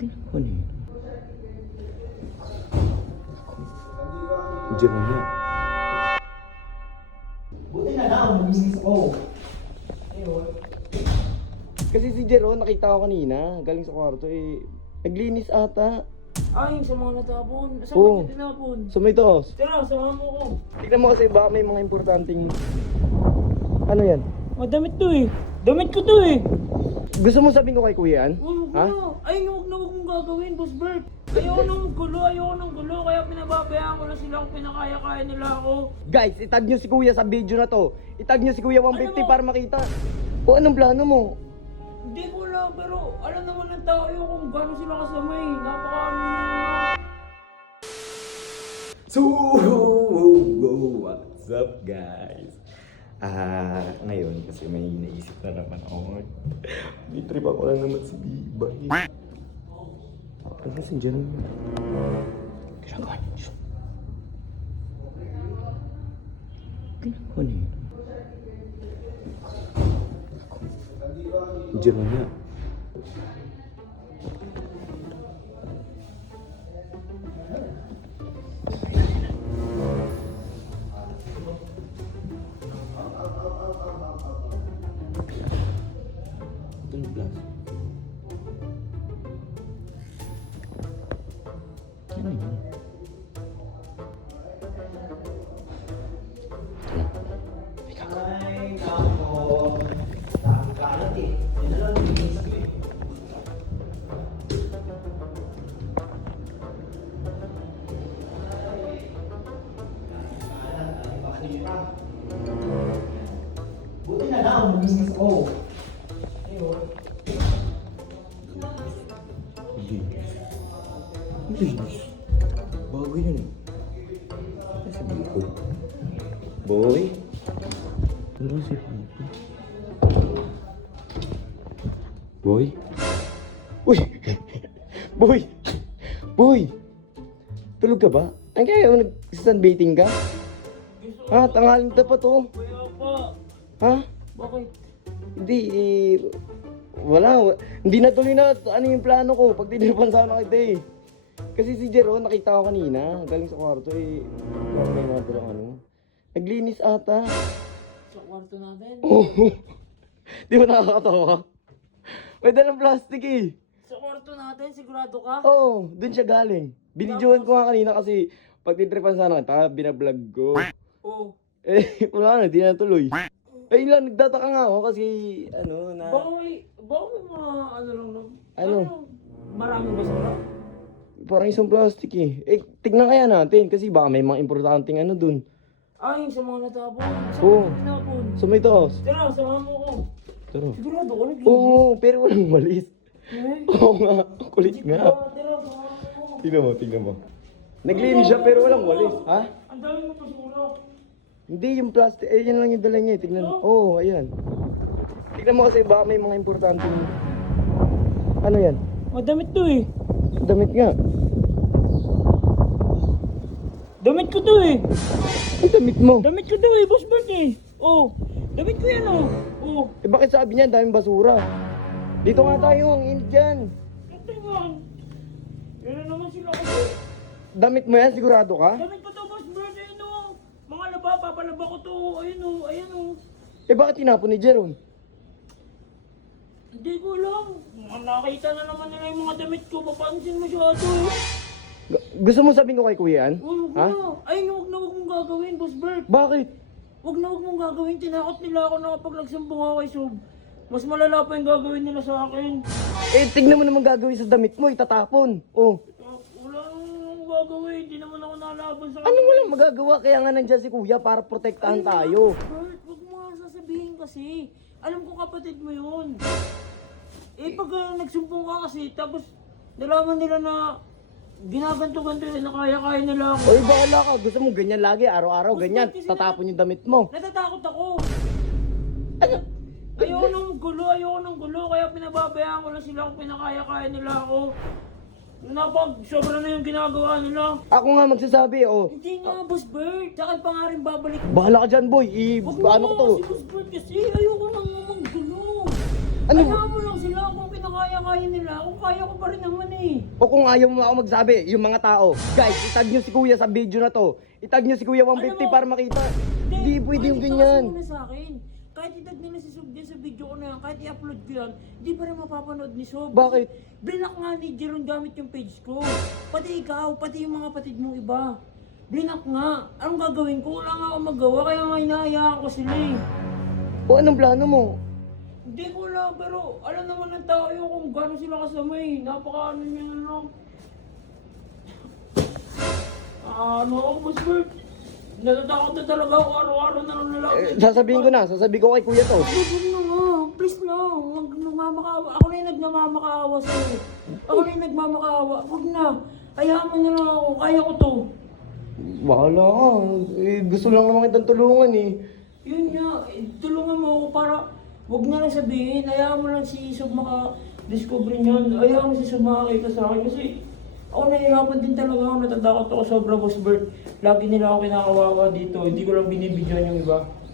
Ano yun? Diyan na. Buti na lang, maglinis ako. Ayun. Kasi si Jero, nakita ko kanina, galing sa kwarto eh. Naglinis ata. Ay, sa mga natapon. Saan Oo. ba ito tinapon? So may tos. Tara, samahan mo ko. Tignan mo kasi baka may mga importanteng... Ano yan? Damit to eh. Damit ko to eh. Gusto mo sabihin ko kay Kuya An? Huwag Ha? na. Ay, huwag na huwag mong gagawin, Boss Bert. Ayoko ng gulo. Kaya pinababayaan ko na sila kung pinakaya-kaya nila ako. Guys, itag nyo si Kuya sa video na to. Itag nyo si Kuya 150 Ano mo? para makita. O anong plano mo? Hindi ko lang, pero alam naman ng tao yun kung gano'n sila kasamay. Napaka So, what's up guys? Ngayon kasi may naisip na naman ako. May trip ako lang naman si Biba. Ano si Jen? Ginagawa niyo. Ginagawa niyo. Jen na. Ano plus? Ano yun? Ay, nako. Dami kalat eh. Yun na lang, linis ko eh. Buti na lang, maglinis ako. Ayun. Linis. Bago yun eh. Ano si Bibo? Boy? Ano si Bibo? Boy? Uy! Boy! Boy! Tulog ka ba? Ang kaya nag-sunbathing ka? Ha? Tanghaling tapat oh. Kaya pa. Ha? Bakit? Hindi eh. Wala. Hindi natuloy na ano yung plano ko. Pag tinirpan sana kita eh. Kasi si Jero, nakita ko kanina. Galing sa kwarto eh. Parang may mga dalang ano. Naglinis ata. Sa kwarto natin? Oo. Di ba nakakatawa? May dalang plastic eh. Sa kwarto natin, sigurado ka? Oo, dun siya galing. Binidyohan ko nga kanina kasi pag tinirpan sana kita, binablog ko. Oo. Eh, wala na, di na tuloy. Eh lang, nagtataka nga ako kasi ano na... Baka may mga ano lang no? Ano? Maraming basura? Parang isang plastic eh. Eh, tignan kaya natin kasi baka may mga importanteng ano dun. Ay, sa mga natapon. Sa Oo. mga tinapon. So may tos. Tara, samahan mo ko. Tara. Sigurado ko naglinis. Oo, pero walang walis. Eh? Oo nga, kulit nga. Tara, samahan mo ko. Tingnan mo. Naglinis siya pero walang walis. Ha? Ang dami mo basura. Hindi, yung plastic. Eh, yan lang yung dala niya. Tignan mo. Oo, ayan. Tignan mo kasi baka may mga importanteng... Ano yan? Damit to eh. Damit nga. Damit ko to eh. Ang damit mo. Damit ko to eh, Boss Bert eh. Oh, damit ko yan oh. Oh, Eh, bakit sabi niya ang daming basura? Dito nga tayo, ang init dyan. ito yan. Yan na naman sila kasi. Damit mo yan, sigurado ka? Damit ko to, Boss Bert. Ayun oh. Mga laba, papalaba ko to. Ayun oh, ayan oh. Eh, bakit tinapon ni Jeron? Hindi ko alam. Nakita na naman nila yung mga damit ko. Papansin masyado eh. Gusto mo sabihin ko kay Kuya An? Huwag Ha? na. Ay, huwag na huwag mong gagawin, Boss Bert. Bakit? Huwag na huwag mong gagawin. Tinakot nila ako na kapag nagsumbong ako kay Sob. Mas malala pa yung gagawin nila sa akin. Eh, tignan mo naman gagawin sa damit mo, itatapon. Oh. Wala nang gagawin. Hindi naman ako nalaban sa Ano mo lang magagawa? Kaya nga nandyan si Kuya para protektahan tayo. Bert, huwag mo nga sasabihin kasi. Alam ko kapatid mo yun. Eh pag nagsumbong ka kasi, tapos nalaman nila na ginaganto-ganto na kaya-kaya nila ako. Oy, bahala ka. Gusto mo ganyan lagi, araw-araw, ganyan. Tatapon yung damit mo. Natatakot ako. Ano? Ayoko ng gulo, kaya pinababayaan ko na sila kung pinakaya-kaya nila ako. Napag sobra na yung ginagawa nila. Ako nga magsasabi, oh. Hindi nga, Boss Bert. Sa akin pa nga rin babalik. Bahala ka dyan, boy. Huwag mo Ano ko to? si Boss Bert kasi ayoko nang gulo. Ano? Kaya mo lang sila kung pinakaya-kaya kaya nila. Ako kaya ko pa rin naman eh. O kung ayaw mo ako magsabi, yung mga tao, guys, itag nyo si Kuya sa video na to. Itag nyo si Kuya 150 Alam mo, para makita. Hindi pwede yung kahit ganyan. ipakasama na sa akin. Kahit itag nila si Sob dyan sa video ko na yan, kahit i-upload ko yan, hindi pa rin mapapanood ni Sob. Bakit? Blinak nga ni Jeron gamit yung page ko. Pati ikaw, pati yung mga patid mong iba. Blinak nga. Anong gagawin ko? Wala nga ako magawa, kaya nga hinahayaan ko sila eh. O anong plano mo? Hindi ko lang, pero alam naman ng tao yun kung gano'n sila kasama eh. Napaka-ano niya ano. Ano ako, Boss Bert? Natatakot na talaga ako araw-araw na lang nalaki. Sasabihin ko kay Kuya to. Huwag na nga, please lang. Huwag nagmamakaawa. Ako na yung nagmamakaawa sa'yo. Ako na yung nagmamakaawa. Huwag na. Hayaan mo na lang ako. Kaya ko to. Bahala ka. Eh, gusto lang naman kitang tulungan eh. Yun nga, tulungan mo ako para huwag na lang sabihin. Hayaan mo lang si Sob maka-discover niyan. Hayaan mo si Sob makakita sa akin. Kasi ako nahihirapan din talaga ako. Natatakot ako sobra, Boss Bert. Lagi nila ako kinakawawa dito. Hindi ko lang binibidyoan yung iba.